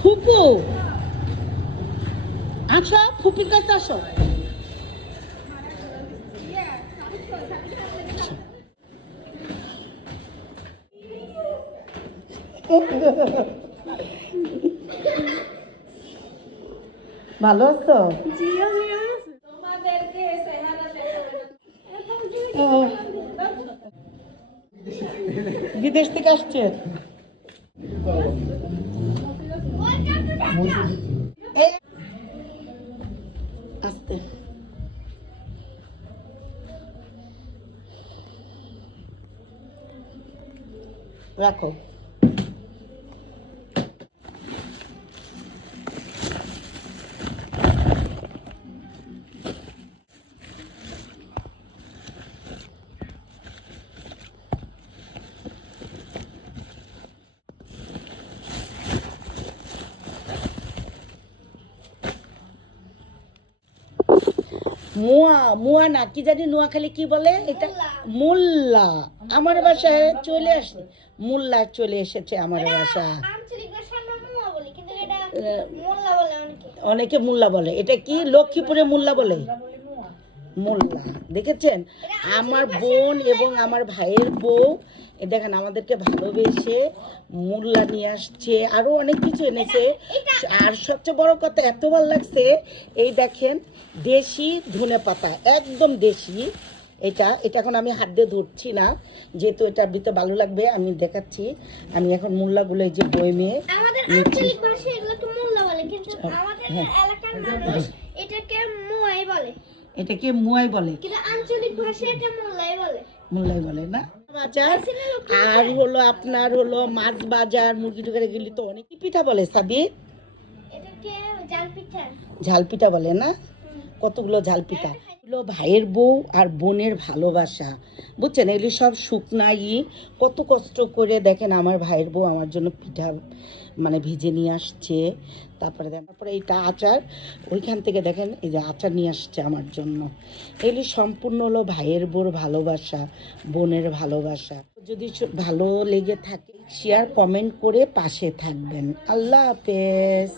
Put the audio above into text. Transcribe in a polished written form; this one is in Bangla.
ফুপু আসো, ফুপির কাছে আসো। ভালো আছো? বিদেশ থেকে আসছে। আস্তে রাখো। মুয়া মুয়া না, কি জানি নোয়াখালী কি বলে এটা? মোল্লা। আমার বাসায় চলে আসে, মোল্লা চলে এসেছে আমার বাসা। অনেকে মোল্লা বলে, এটা কি লক্ষ্মীপুরে মোল্লা বলে? মোল্লা। দেখেছেন আমার বোন এবং আমার ভাইয়ের বউ দেখেন আমাদেরকে ভালোবেসে মোল্লা নিয়ে আসছে, আরো অনেক কিছু এনেছে। আর সবচেয়ে বড় কথা এত ভালো লাগছে, এই দেখেন দেশি ধনেপাতা, একদম দেশি। এটা এখন আমি হাত দিয়ে ধরছি না, যেহেতু এটা দিতে ভালো লাগবে আমি দেখাচ্ছি। আমি এখন মোল্লাগুলো এই যে বইমে এটাকে মুয়াই বলে, মোল্লাই বলে না বাজার। আর হলো আপনার হলো মাছ বাজার, মুরগি টুকারে গেলি তো অনেক পিঠা বলে সাবির, ঝাল পিঠা বলে না? কতগুলো ঝাল পিঠা। এগুলো ভাইয়ের বউ আর বোনের ভালোবাসা, বুঝছেন? এগুলি সব শুকনাই, কত কষ্ট করে দেখেন আমার ভাইয়ের বউ আমার জন্য পিঠা মানে ভেজে নিয়ে আসছে। তারপরে এইটা আচার, ওইখান থেকে দেখেন এই যে আচার নিয়ে আসছে আমার জন্য। এগুলি সম্পূর্ণ হলো ভাইয়ের বউর ভালোবাসা, বোনের ভালোবাসা। যদি ভালো লেগে থাকে শেয়ার কমেন্ট করে পাশে থাকবেন। আল্লাহ হাফেজ।